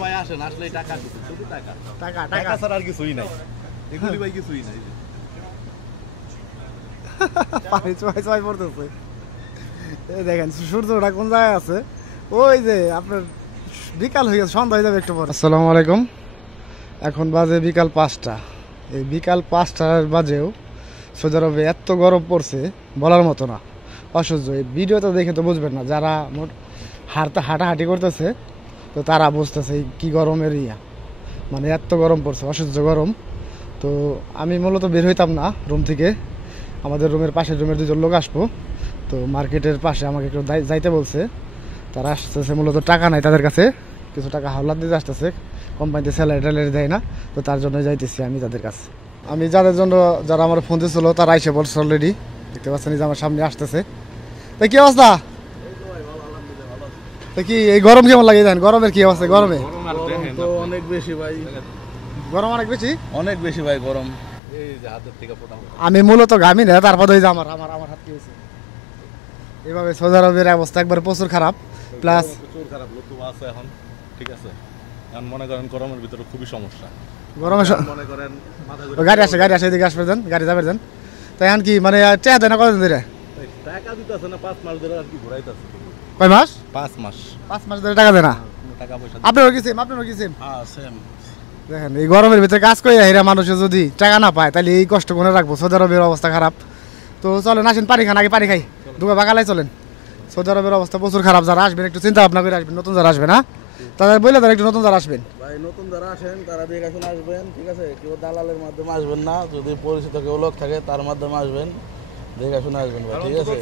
সবাই আসেন, আসলে টাকা দিতে, শুধু টাকা টাকা টাকা টাকা ছাড়া আর কিছুই নাই, এগুলি ভাই কিছুই নাই। পানি চয় চয় পড়তেছে। এই দেখেন সূর্যটা কোন জায়গায় আছে, ওই যে আপনার বিকাল হয়ে গেছে, সন্ধ্যা হয়ে যাবে একটু পরে। আসসালামু আলাইকুম, এখন বাজে বিকাল 5টা। এই বিকাল 5টার বাজেও সৌদি আরবে এত গরম পড়ছে বলার মতো না, অসহ্য। এই ভিডিওটা দেখে তো বুঝবেন না, যারা হাঁটাহাঁটি করতেছে তো তারা বুঝতেছে কি গরমের মানে এত গরম পড়ছে, অসহ্য গরম। তো আমি মূলত বের হইতাম না রুম থেকে, আমাদের রুমের পাশের রুমের দুজন লোক আসবো, তো মার্কেটের পাশে আমাকে একটু যাইতে বলছে। তারা আসতেছে মূলত টাকা নাই তাদের কাছে, কিছু টাকা হাওলাত দিতে আসতেছে, কোম্পানিতে স্যালারি ট্যালারি দেয় না, তো তার জন্য যাইতেছি আমি তাদের কাছে। আমি যাদের জন্য, যারা আমার ফোন দিয়েছিল তারা এসে বলছে অলরেডি, দেখতে পাচ্ছেন যে আমার সামনে আসতেছে। তো কি অবস্থা? তো কি এই গরম কেমন লাগে জানেন? গরমের কি অবস্থা? গরমে তো অনেক বেশি ভাই, গরম অনেক বেশি, অনেক বেশি ভাই গরম। এই যে হাতের থেকে ফোটা আমি মূলত ঘামি না, তারপরে ওই যে আমার হাত কি হয়েছে। এইভাবে সৌদি আরবের অবস্থা একবার প্রচুর খারাপ, প্লাস প্রচুর খারাপ লোক আছে এখন, ঠিক আছে। এখন মনে করেন গরমের ভিতরে খুবই সমস্যা, গরমে মনে করেন গাড়ি আসে এদিকে আসবে যান, গাড়ি যাবে যান। তাই এখন কি মানে চেয়ে দেয় না কতদিন ধরে? টাকা দিতেছে না, 5 মাস ধরে আর কি ঘুরাইতেছে। কয় মাস? 5 মাস 5 মাস ধরে টাকা দেয় না। টাকা পয়সা আপনারও কি সেম? হ্যাঁ সেম। দেখেন এই গরমের ভিতরে কাজ করে হেরা মানুষের যদি টাকা না পায় তাহলে এই কষ্ট মনে রাখবো। সৌদি আরবের অবস্থা খারাপ। তো চলেন আসেন পানি খান, আগে পানি খাই, দুটো বাগালাই চলেন। সৌদি আরবের অবস্থা প্রচুর খারাপ, যারা আসবেন একটু চিন্তা ভাবনা করে আসবেন, নতুন যারা আসবেন, হ্যাঁ তাদের বললে তারা একটু নতুন যারা আসবেন ভাই, নতুন যারা আসেন তারা দেখে শুনে আসবেন, ঠিক আছে। কেউ দালালের মাধ্যমে আসবেন না, যদি পরিচিত কেউ লোক থাকে তার মাধ্যমে আসবেন, দেখে শুনে আসবেন ভাই, ঠিক আছে।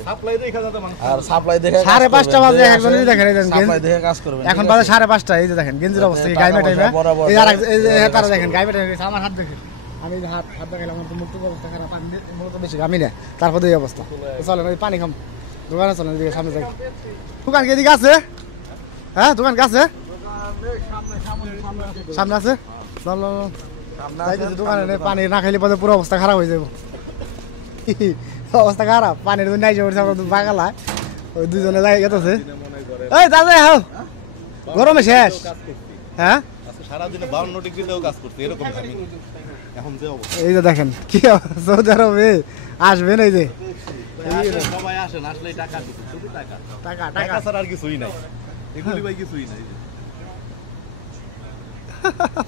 আর সাপ্লাই দেখে 5:30 বাজে একজনই দেখেন, এই দেখেন সাপ্লাই দেখে কাজ করবেন। এখন বাজে 5:30। এই যে দেখেন গেঞ্জির অবস্থা কি, গাইমে টাইমে এই আর এই যে তারা দেখেন গাইমে টাইমে আমার হাত দেখেন, আমি হাত দেখাইলাম, আমার তো মুক্ত অবস্থা খারাপ, পানি মূলত বেশি ঘামি না, তারপরে এই অবস্থা। চলেন ওই পানি খাম, দোকানে চলেন, এদিকে সামনে যাই। দোকান কি এদিকে আছে? হ্যাঁ দোকান কি আছে? সামনে আছে, দোকানে পানি না খাইলে পরে পুরো অবস্থা খারাপ হয়ে যাবো। অবস্থা খারাপ, পানির জন্য আইসে পড়ছে আমরা বাগালা, ওই দুজনে যাই গেছে। এই দাদা হ্যাঁ গরমে শেষ, হ্যাঁ সারাদিনে 52 ডিগ্রিতেও কাজ করতে এরকম ঘামি। এখন যে অবস্থা, এই যে দেখেন কি সৌদি আরবে আসবেন, এই যে সবাই আসেন, আসলে টাকা দিতে, শুধু টাকা টাকা টাকা ছাড়া আর কিছুই নাই, এগুলি ভাই কিছুই নাই।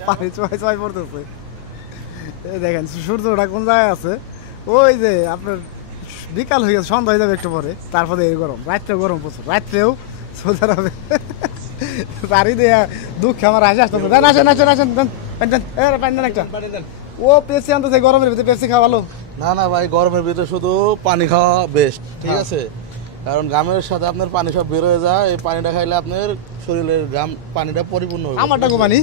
পানি চয় চয় পড়তেছে। এই দেখেন সূর্যটা কোন জায়গায় আছে, ওই যে আপনার বিকাল হয়ে গেছে, সন্ধ্যা হয়ে যাবে একটু পরে, তারপরে এই গরম, রাত্রেও গরম প্রচুর, রাত্রেও সৌদি আরবে পানি দেয়া দুঃখ আমার আসে আসতেছে। দেন আসেন আসেন আসেন, দেন পানি দেন একটা। ও পেপসি আনতেছে, গরমের ভিতরে পেপসি খাওয়া ভালো না ভাই, গরমের ভিতরে শুধু পানি খাওয়া বেস্ট, ঠিক আছে। কারণ ঘামের সাথে আপনার পানি সব বের হয়ে যায়, এই পানিটা খাইলে আপনার শরীরের ঘাম পানিটা পরিপূর্ণ হবে। আমারটা পানি